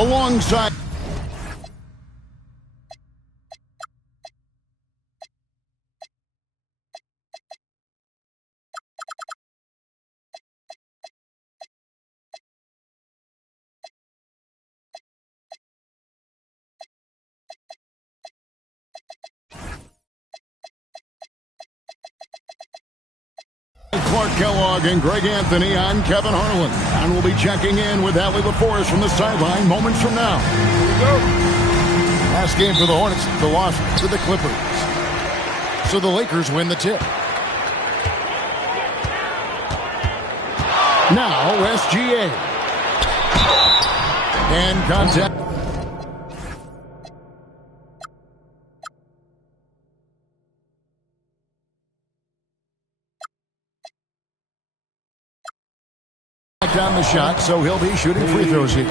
alongside. Clark Kellogg and Greg Anthony. I'm Kevin Harlan, and we'll be checking in with Allie LaForest from the sideline moments from now. Last game for the Hornets, the loss to the Clippers. So the Lakers win the tip. Now SGA. And contact. On the shot, so he'll be shooting free throws here.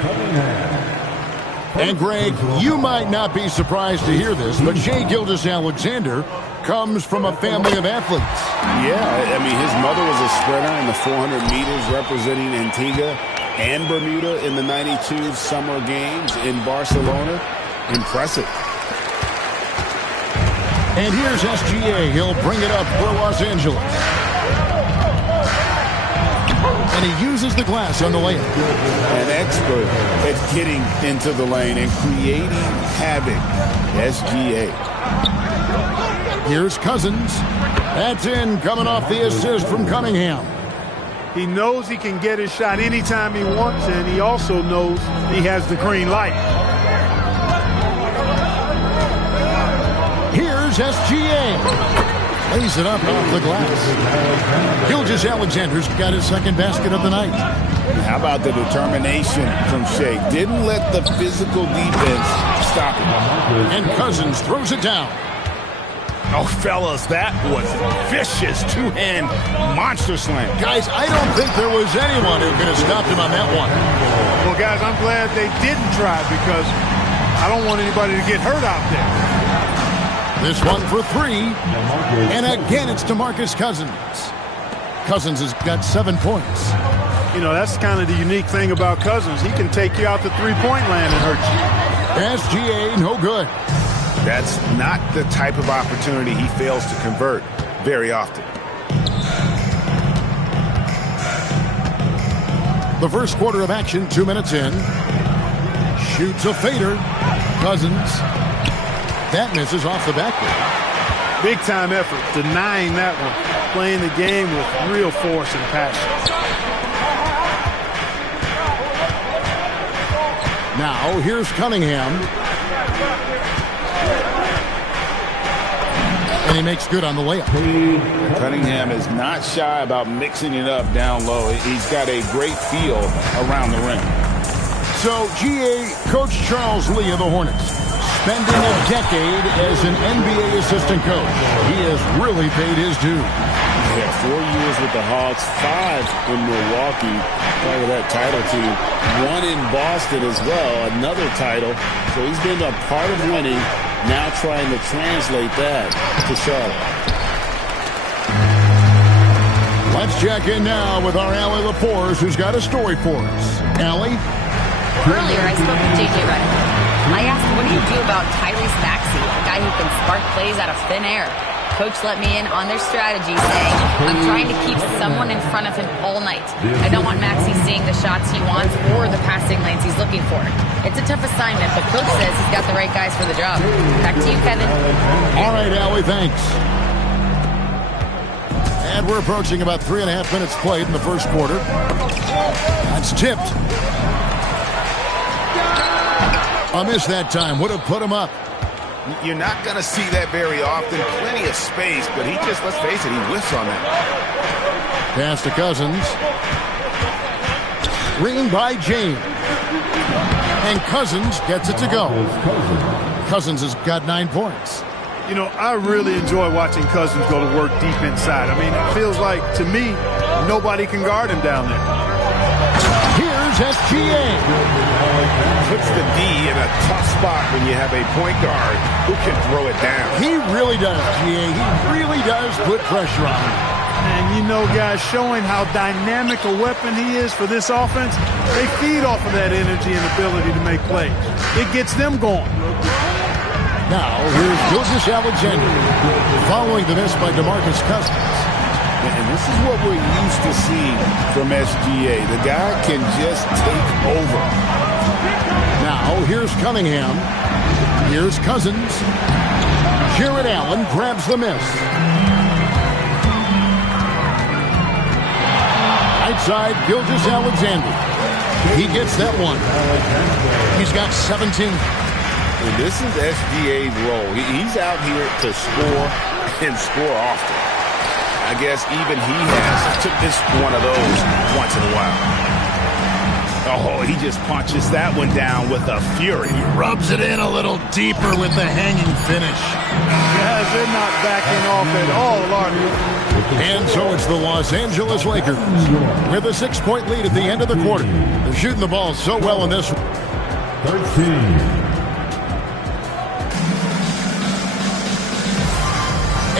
And Greg, you might not be surprised to hear this, but Shai Gilgeous-Alexander comes from a family of athletes. Yeah, I mean, his mother was a sprinter in the 400 meters representing Antigua and Bermuda in the 92 Summer Games in Barcelona. Impressive. And here's SGA. He'll bring it up for Los Angeles. And he uses the glass on the layup. An expert at getting into the lane and creating havoc. SGA. Here's Cousins. That's in, coming off the assist from Cunningham. He knows he can get his shot anytime he wants, and he also knows he has the green light. Here's SGA. Lays it up off the glass. Gilgeous-Alexander's got his second basket of the night. How about the determination from Shai? Didn't let the physical defense stop him. And Cousins throws it down. Oh, fellas, that was vicious two-hand monster slam. Guys, I don't think there was anyone who could have stopped him on that one. Well, guys, I'm glad they didn't try because I don't want anybody to get hurt out there. This one for three. And again, it's DeMarcus Cousins. Cousins has got 7 points. You know, that's kind of the unique thing about Cousins. He can take you out the three-point line and hurt you. SGA, no good. That's not the type of opportunity he fails to convert very often. The first quarter of action, 2 minutes in. Shoots a fader. Cousins. That misses off the backboard. Big time effort, denying that one. Playing the game with real force and passion. Now, here's Cunningham. And he makes good on the layup. Cunningham is not shy about mixing it up down low. He's got a great feel around the rim. So, GA, Coach Charles Lee of the Hornets, spending a decade as an NBA assistant coach. He has really paid his due. Yeah, 4 years with the Hawks, 5 in Milwaukee, part of that title team. 1 in Boston as well, another title. So he's been a part of winning, now trying to translate that to Charlotte. Let's check in now with our Allie LaForest, who's got a story for us. Allie? Earlier, I spoke to J.J. Redick. I asked, what do you do about Tyrese Maxey, a guy who can spark plays out of thin air? Coach let me in on their strategy, saying, I'm trying to keep someone in front of him all night. I don't want Maxey seeing the shots he wants or the passing lanes he's looking for. It's a tough assignment, but Coach says he's got the right guys for the job. Back to you, Kevin. All right, Allie, thanks. And we're approaching about 3.5 minutes played in the first quarter. That's tipped. A miss that time. Would have put him up. You're not going to see that very often. Plenty of space, but he just, let's face it, he whiffs on that. Pass to Cousins. Screen by James. And Cousins gets it to go. Cousins has got 9 points. You know, I really enjoy watching Cousins go to work deep inside. I mean, it feels like, to me, nobody can guard him down there. Here's SGA. Puts the D in a tough spot when you have a point guard who can throw it down. He really does, GA. He really does put pressure on him. And you know, guys, showing how dynamic a weapon he is for this offense, they feed off of that energy and ability to make plays. It gets them going. Now, here's Gilgeous-Alexander, following the miss by DeMarcus Cousins. And this is what we're used to seeing from SGA. The guy can just take over. Now, here's Cunningham. Here's Cousins. Jared Allen grabs the miss. Right side, Gilgeous-Alexander. He gets that one. He's got 17. And this is SGA's role. He's out here to score and score often. I guess even he has took this one of those once in a while. Oh, he just punches that one down with a fury. He rubs it in a little deeper with the hanging finish. Guys, they're not backing off at all, are they? And so it's the Los Angeles Lakers with a 6-point lead at the end of the quarter. They're shooting the ball so well in this one. 13.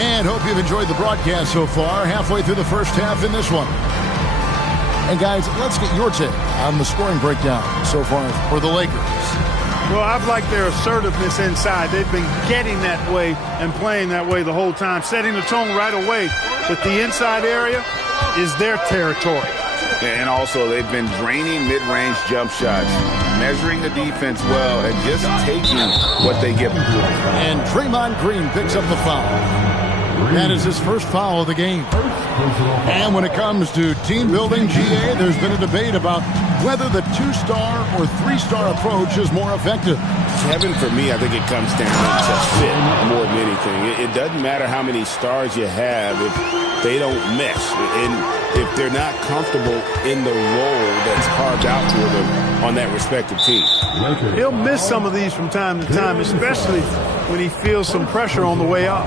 And hope you've enjoyed the broadcast so far. Halfway through the first half in this one. And guys, let's get your take on the scoring breakdown so far for the Lakers. Well, I've liked their assertiveness inside. They've been getting that way and playing that way the whole time, setting the tone right away. But the inside area is their territory. And also, they've been draining mid-range jump shots, measuring the defense well, and just taking what they give them. And Draymond Green picks up the foul. That is his first foul of the game. And when it comes to team building, GA, there's been a debate about whether the 2-star or 3-star approach is more effective. Kevin, for me, I think it comes down to fit more than anything. It doesn't matter how many stars you have if they don't mesh. And if they're not comfortable in the role that's carved out for them on that respective team. He'll miss some of these from time to time, especially when he feels some pressure on the way up.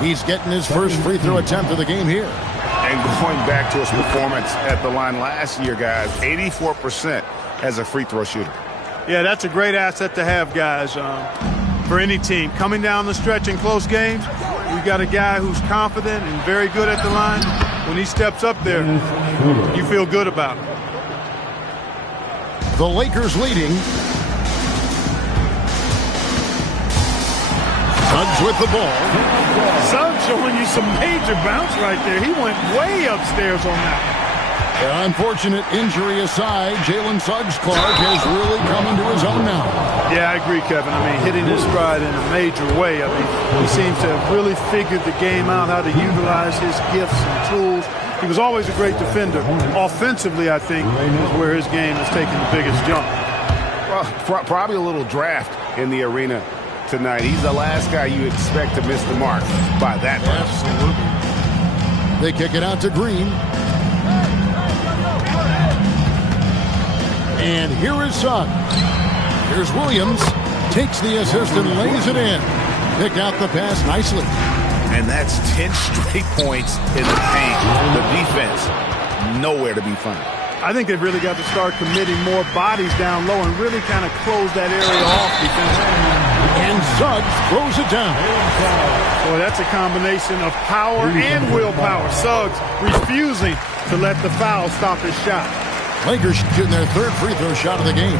He's getting his first free throw attempt of the game here. And going back to his performance at the line last year, guys, 84% as a free throw shooter. Yeah, that's a great asset to have, guys, for any team. Coming down the stretch in close games, we've got a guy who's confident and very good at the line. When he steps up there, you feel good about it. The Lakers leading. Suggs with the ball. Suggs showing you some major bounce right there. He went way upstairs on that. Unfortunate injury aside, Jalen Suggs, Clark, has really come into his own now. Yeah, I agree, Kevin. I mean, hitting his stride in a major way. I mean, he seems to have really figured the game out, how to utilize his gifts and tools. He was always a great defender. Offensively, I think, is where his game has taken the biggest jump. Well, probably a little draft in the arena tonight. He's the last guy you expect to miss the mark by that much. Absolutely. They kick it out to Green. And here is Suggs. Here's Williams. Takes the assist and lays it in. Pick out the pass nicely. And that's 10 straight points in the paint. The defense, nowhere to be found. I think they've really got to start committing more bodies down low and really kind of close that area off defensively. And Suggs throws it down. Boy, that's a combination of power and willpower. Suggs refusing to let the foul stop his shot. Lakers shooting their third free throw shot of the game.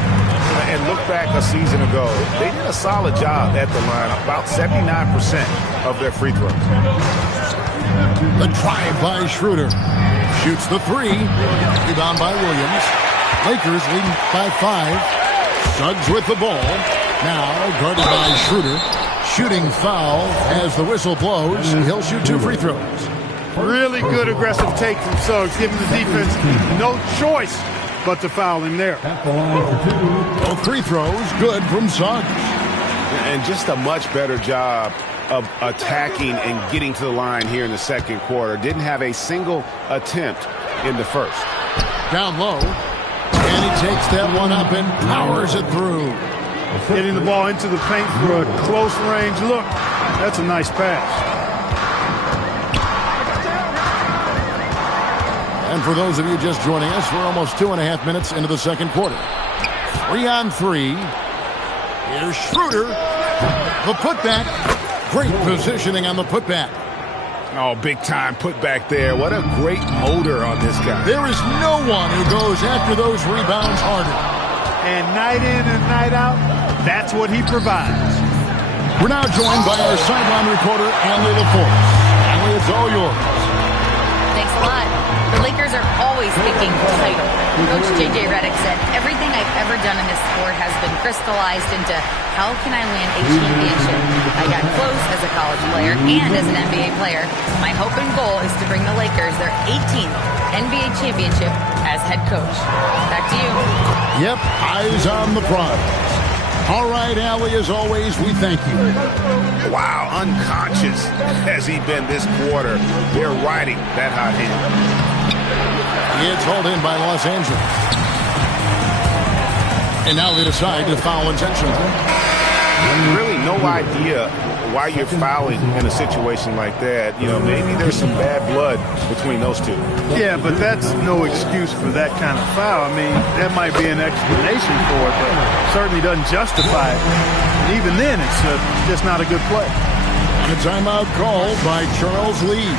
And look back a season ago. They did a solid job at the line, about 79% of their free throws. The drive by Schroeder. Shoots the three. Rebound by Williams. Lakers leading by 5. Suggs with the ball. Now guarded by Schroeder. Shooting foul as the whistle blows. He'll shoot 2 free throws. Really good aggressive take from Suggs, giving the defense no choice but to foul him there. Both free throws good from Suggs. And just a much better job of attacking and getting to the line here in the second quarter. Didn't have a single attempt in the first. Down low. And he takes that one up and powers it through. Getting the ball into the paint for a close range look. That's a nice pass. And for those of you just joining us, we're almost 2.5 minutes into the second quarter. 3-on-3. Here's Schroeder. The putback. Great positioning on the putback. Oh, big time put back there. What a great motor on this guy. There is no one who goes after those rebounds harder. And night in and night out, that's what he provides. We're now joined by our sideline reporter, Allie LaForce. Allie, it's all yours. Thanks a lot. The Lakers are always picking title. Coach J.J. Redick said, everything I've ever done in this sport has been crystallized into how can I land a championship. I got close as a college player and as an NBA player. My hope and goal is to bring the Lakers their 18th NBA championship as head coach. Back to you. Yep, eyes on the prize. All right, Allie, as always, we thank you. Wow, unconscious has he been this quarter. They're riding that hot hand. It's hauled in by Los Angeles. And now they decide to foul intentionally. Really no idea why you're fouling in a situation like that. You know, maybe there's some bad blood between those two. Yeah, but that's no excuse for that kind of foul. I mean, that might be an explanation for it, but certainly doesn't justify it. And even then, it's just not a good play. And a timeout called by Charles Lee.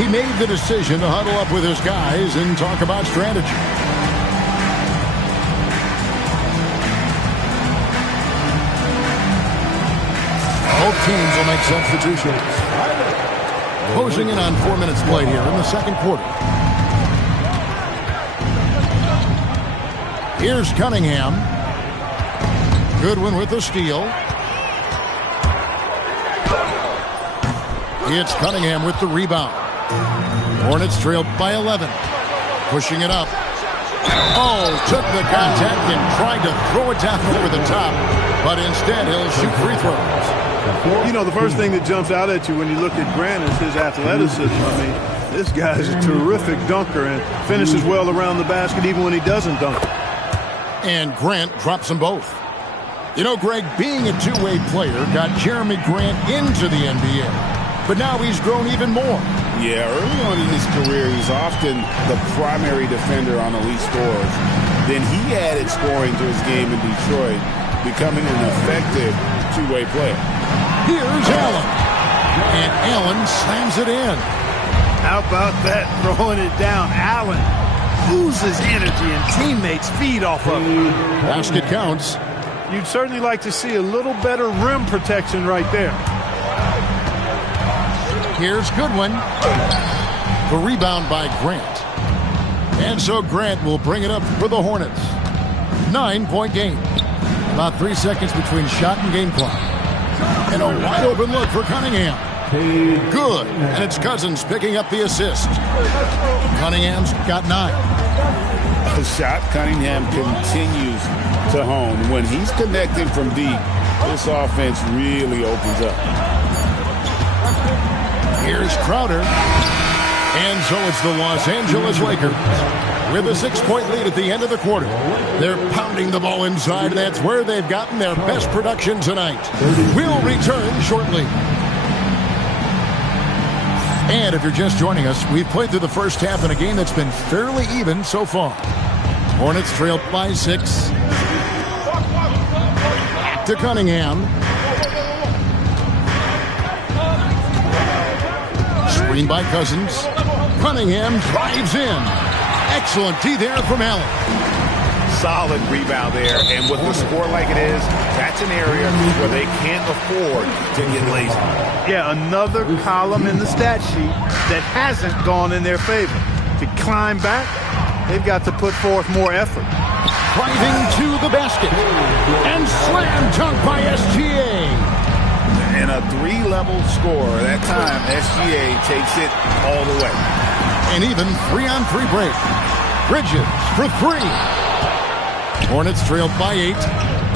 He made the decision to huddle up with his guys and talk about strategy. Both teams will make substitutions. Closing in on 4 minutes played here in the second quarter. Here's Cunningham. Goodwin with the steal. It's Cunningham with the rebound. Hornets trailed by 11. Pushing it up. Oh, took the contact and tried to throw it down over the top. But instead, he'll shoot free throws. You know, the first thing that jumps out at you when you look at Grant is his athleticism. I mean, this guy's a terrific dunker and finishes well around the basket even when he doesn't dunk. And Grant drops them both. You know, Greg, being a two-way player got Jeremy Grant into the NBA. But now he's grown even more. Yeah, early on in his career, he's often the primary defender on elite scores. Then he added scoring to his game in Detroit, becoming an effective two-way player. Here's Allen. And Allen slams it in. How about that, throwing it down? Allen loses energy and teammates feed off of it. Basket counts. You'd certainly like to see a little better rim protection right there. Here's Goodwin. The rebound by Grant. And so Grant will bring it up for the Hornets. 9-point game. About 3 seconds between shot and game clock. And a wide open look for Cunningham. Good. And it's Cousins picking up the assist. Cunningham's got 9. The shot Cunningham continues to hone. When he's connecting from deep, this offense really opens up. Here's Crowder. And so it's the Los Angeles Lakers with a 6-point lead at the end of the quarter. They're pounding the ball inside, and that's where they've gotten their best production tonight. We'll return shortly. And if you're just joining us, we've played through the first half in a game that's been fairly even so far. Hornets trailed by 6. Back to Cunningham. Screen by Cousins. Cunningham drives in. Excellent D there from Allen. Solid rebound there, and with the score like it is, that's an area where they can't afford to get lazy. Yeah, another column in the stat sheet that hasn't gone in their favor. To climb back, they've got to put forth more effort. Driving to the basket. And slam dunk by SGA. And a 3-level score. That time, SGA takes it all the way. An even 3-on-3 break. Bridges for 3. Hornets trailed by 8.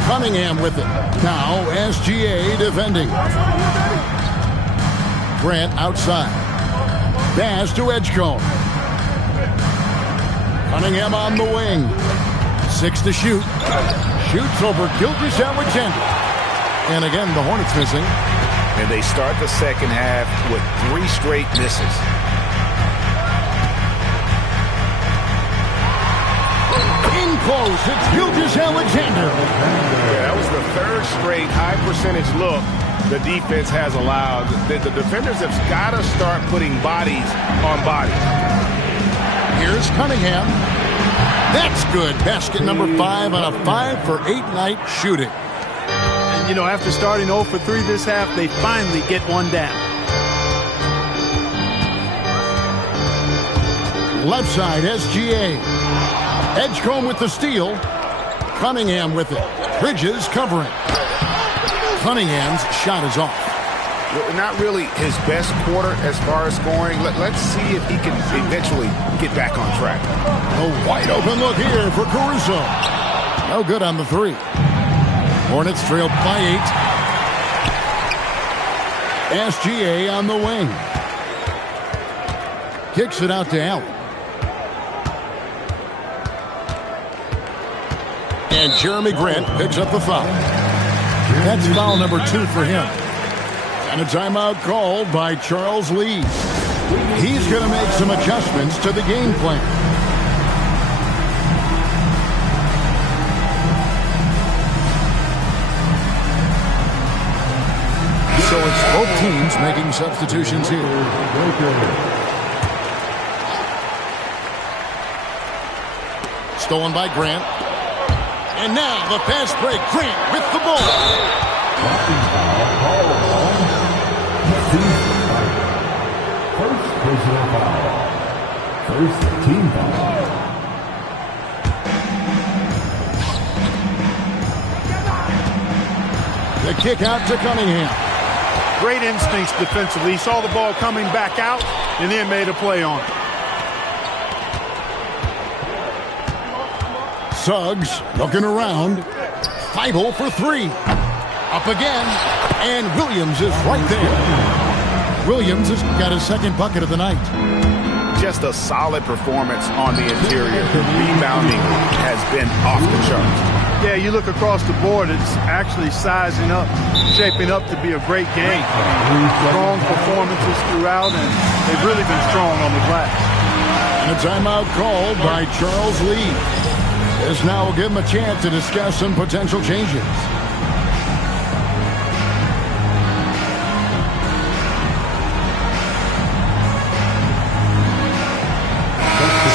Cunningham with it. Now SGA defending. Grant outside. Pass to Edgecombe. Cunningham on the wing. 6 to shoot. Shoots over Gilgeous-Alexander. And again, the Hornets missing. And they start the second half with 3 straight misses. In close, it's Gilgeous-Alexander. Yeah, that was the 3rd straight high percentage look the defense has allowed. The defenders have got to start putting bodies on bodies. Here's Cunningham. That's good. Basket number 5 on a 5-for-8 night shooting. And, you know, after starting 0 for 3 this half, they finally get one down. Left side, SGA. Edgecombe with the steal. Cunningham with it. Bridges covering. Cunningham's shot is off. Not really his best quarter as far as scoring. Let's see if he can eventually get back on track. A wide open look here for Caruso. No good on the 3. Hornets trail by 8. SGA on the wing. Kicks it out to Allen. And Jeremy Grant picks up the foul. That's foul number 2 for him. And a timeout called by Charles Lee. He's going to make some adjustments to the game plan. So it's both teams making substitutions here. Stolen by Grant. And now the pass break. Grant with the ball. First personal foul. First team foul. The kick out to Cunningham. Great instincts defensively. He saw the ball coming back out and then made a play on it. Suggs looking around. Feigl for 3. Up again. And Williams is right there. Williams has got his second bucket of the night. Just a solid performance on the interior. The rebounding has been off the charts. Yeah, you look across the board, it's actually sizing up, shaping up to be a great game. Strong performances throughout, and they've really been strong on the glass. And a timeout called by Charles Lee. This now will give him a chance to discuss some potential changes.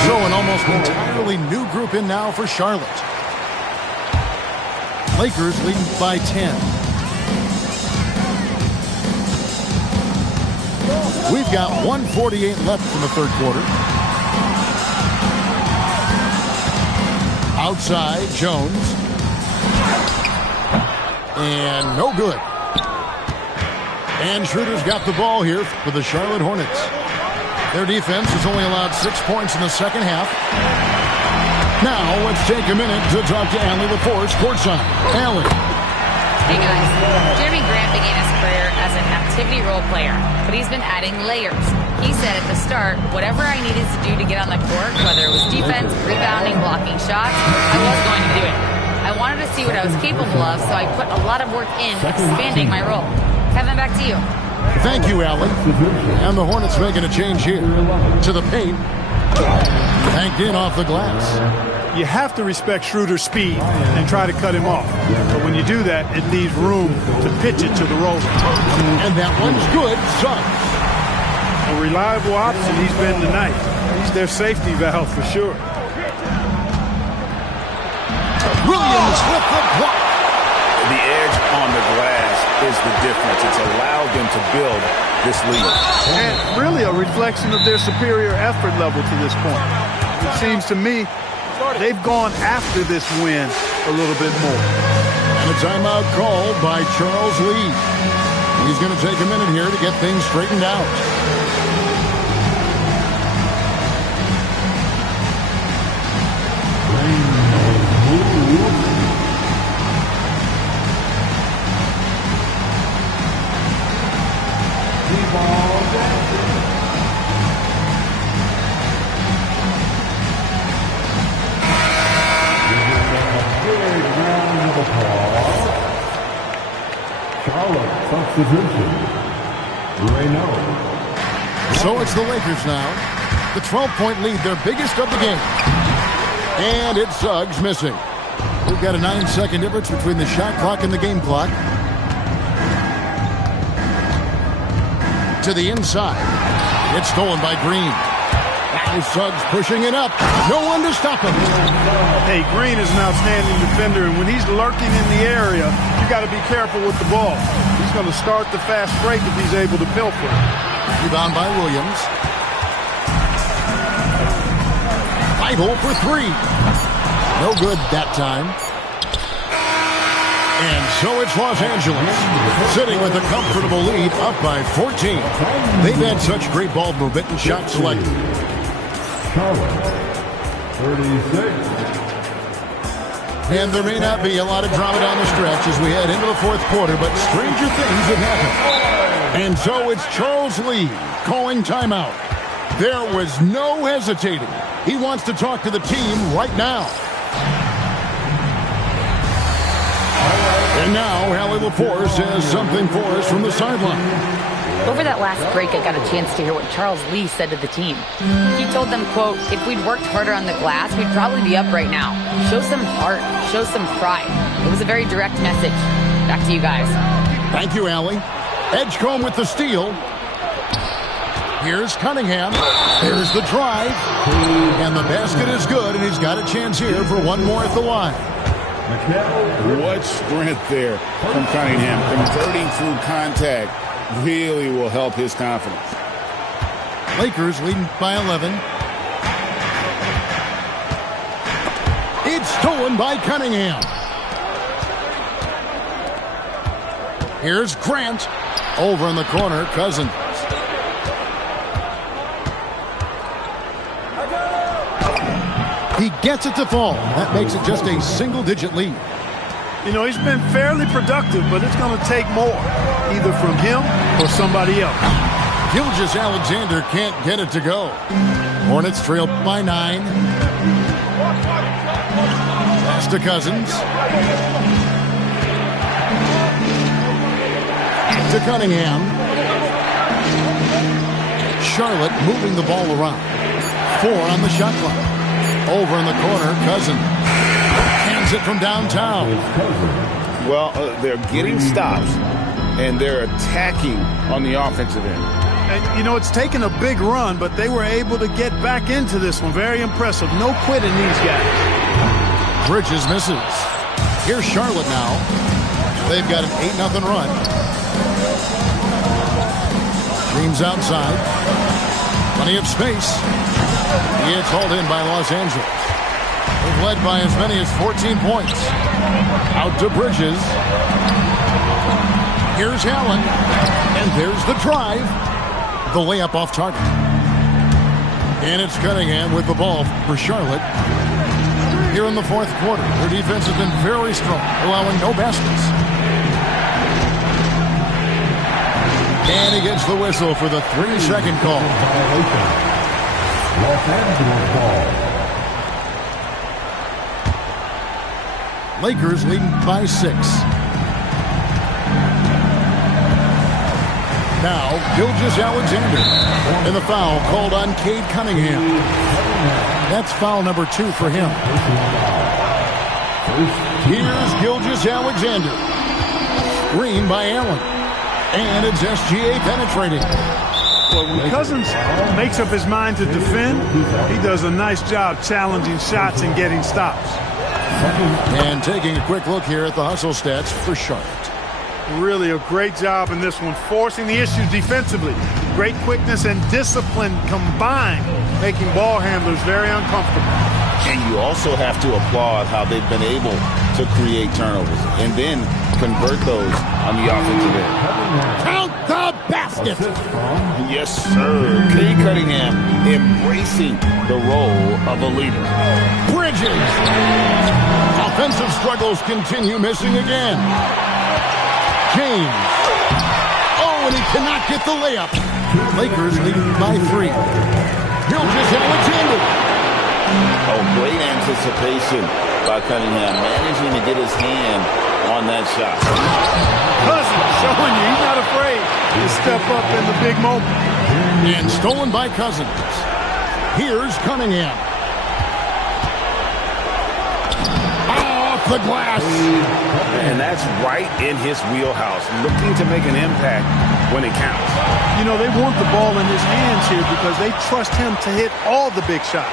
So an almost entirely new group in now for Charlotte. Lakers leading by 10. We've got 1:48 left in the third quarter. Outside, Jones. And no good. And Schroeder's got the ball here for the Charlotte Hornets. Their defense has only allowed 6 points in the second half. Now, let's take a minute to talk to Allie LaForce courtside. Allie. Hey, guys. Jeremy Grant began his career as an activity role player, but he's been adding layers. He said at the start, whatever I needed to do to get on the court, whether it was defense, rebounding, blocking shots, I was going to do it. I wanted to see what I was capable of, so I put a lot of work in expanding my role. Kevin, back to you. Thank you, Allie. And the Hornets making a change here. To the paint. Banked in off the glass. You have to respect Schroeder's speed and try to cut him off. But when you do that, it leaves room to pitch it to the roller. And that one's good. Suggs. A reliable option he's been tonight. He's their safety valve for sure. Williams with the block. The edge on the glass is the difference. It's allowed them to build this lead. And really a reflection of their superior effort level to this point. It seems to me they've gone after this win a little bit more. And a timeout called by Charles Lee. He's going to take a minute here to get things straightened out. Charlotte substitution. So it's the Lakers now. The 12-point lead, their biggest of the game. And it's Suggs missing. We've got a 9-second difference between the shot clock and the game clock. to the inside. It's stolen by Green. Now Suggs pushing it up. No one to stop him. Hey, Green is an outstanding defender, and when he's lurking in the area, you got to be careful with the ball. He's going to start the fast break if he's able to pilfer it. Rebound by Williams. Tight hole for three. No good that time. And so it's Los Angeles, sitting with a comfortable lead, up by 14. They've had such great ball movement and shot selection. Charlotte, 36. And there may not be a lot of drama down the stretch as we head into the fourth quarter, but stranger things have happened. And so it's Charles Lee calling timeout. There was no hesitating. He wants to talk to the team right now. And now, Hallie LaForce says something for us from the sideline. Over that last break, I got a chance to hear what Charles Lee said to the team. He told them, quote, if we'd worked harder on the glass, we'd probably be up right now. Show some heart, show some pride. It was a very direct message. Back to you guys. Thank you, Allie. Edgecombe with the steal. Here's Cunningham. There's the drive. And the basket is good, and he's got a chance here for one more at the line. What strength there from Cunningham. Converting through contact really will help his confidence. Lakers leading by 11. It's stolen by Cunningham. Here's Grant. Over in the corner, Cousins. He gets it to fall. That makes it just a single-digit lead. You know, he's been fairly productive, but it's going to take more, either from him or somebody else. Gilgeous-Alexander can't get it to go. Hornets trail by 9. Pass to Cousins. To Cunningham. Charlotte moving the ball around. 4 on the shot clock. Over in the corner, Cousins. Hands it from downtown. Well, they're getting stops, and they're attacking on the offensive end. And, you know, it's taken a big run, but they were able to get back into this one. Very impressive. No quitting these guys. Bridges misses. Here's Charlotte now. They've got an 8-0 run. James outside. Plenty of space. He gets hauled in by Los Angeles. They've led by as many as 14 points. Out to Bridges. Here's Allen. And there's the drive. The layup off target. And it's Cunningham with the ball for Charlotte. Here in the fourth quarter, their defense has been very strong, allowing no baskets. And he gets the whistle for the 3-second call. Los Angeles ball. Lakers leading by 6. Now, Gilgeous-Alexander. And the foul called on Cade Cunningham. That's foul number 2 for him. Here's Gilgeous-Alexander. Screen by Allen. And it's SGA penetrating. Well, when Cousins makes up his mind to defend, he does a nice job challenging shots and getting stops. And taking a quick look here at the hustle stats for Charlotte. Really a great job in this one, forcing the issues defensively. Great quickness and discipline combined, making ball handlers very uncomfortable. And you also have to applaud how they've been able to create turnovers and then convert those on the offensive end. Count the basket. Yes, sir. Cade Cunningham embracing the role of a leader. Bridges. Offensive struggles continue, missing again. James. Oh, and he cannot get the layup. Lakers leading by 3. Gilgeous-Alexander. Oh, great anticipation by Cunningham, managing to get his hand on that shot. Cousins showing you he's not afraid to step up in the big moment. And stolen by Cousins. Here's Cunningham. off the glass. And that's right in his wheelhouse, looking to make an impact when it counts. You know, they want the ball in his hands here because they trust him to hit all the big shots.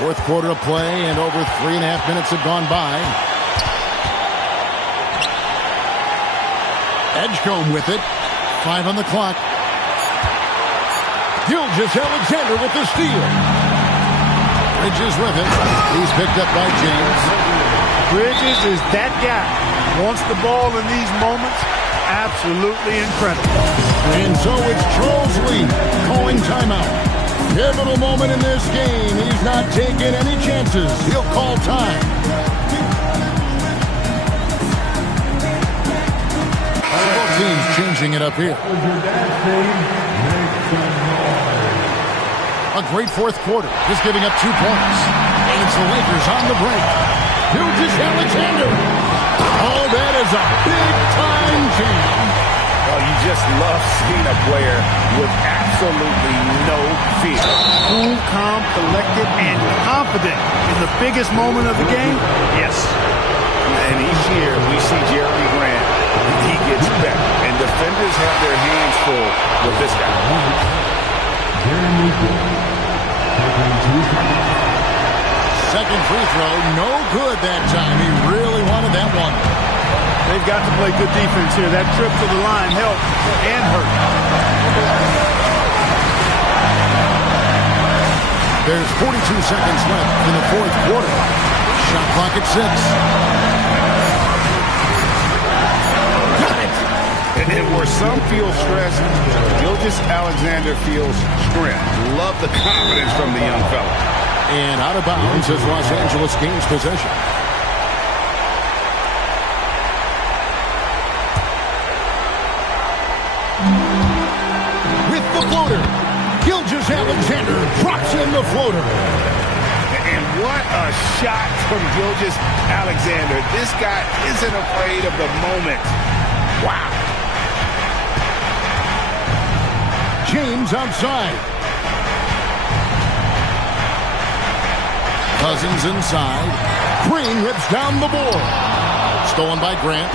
Fourth quarter of play, and over 3.5 minutes have gone by. Edgecombe with it. 5 on the clock. Gilgeous-Alexander with the steal. Bridges with it. He's picked up by James. Bridges is that guy. Wants the ball in these moments. Absolutely incredible. And so it's Charles Lee calling timeout. Pivotal moment in this game. He's not taking any chances. He'll call time. Both teams changing it up here. A great fourth quarter, just giving up 2 points. And it's the Lakers on the break. Gilgeous-Alexander. Oh, that is a big-time jam. Oh, you just love seeing a player with absolutely no fear. Cool, calm, collected, and confident in the biggest moment of the game. Yes. And each year we see Jeremy Grant. He gets better. And defenders have their hands full with this guy. Second free throw, no good that time. He really wanted that one. They've got to play good defense here. That trip to the line helped and hurt. There's 42 seconds left in the fourth quarter. Shot clock at 6. And where some feel stressed, Gilgeous-Alexander feels strength. Love the confidence from the young fella. And out of bounds as Los Angeles gains possession. With the floater, Gilgeous-Alexander drops in the floater. And what a shot from Gilgeous-Alexander. This guy isn't afraid of the moment. Wow. James outside. Cousins inside. Green rips down the board. Stolen by Grant.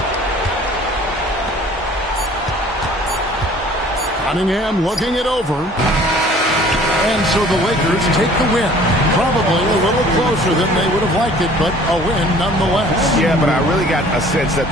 Cunningham looking it over. And so the Lakers take the win. Probably a little closer than they would have liked it, but a win nonetheless. Yeah, but I really got a sense that